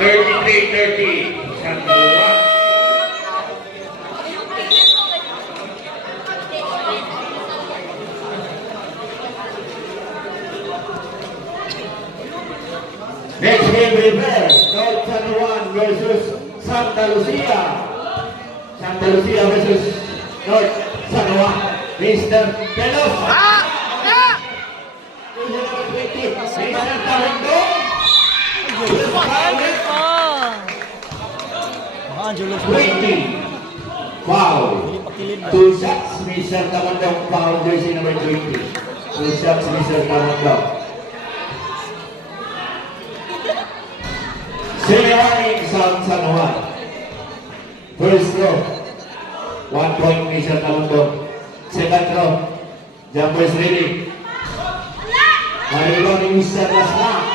33-30. San Juan. Next game reverse. North San Juan versus Santa Lucia. Santa Lucia versus North San Juan. Mr. Pelos. Mr. Tahundo. Angelo 20. Foul. 2 shots. Mr. Tahundo. Foul jersey number 20. 2 shots. Mr. Tahundo. Senior South San Juan. First row. 1 point Mr. Tahundo. Second row. Jumpers ready. Rebounding Mr. Lasna.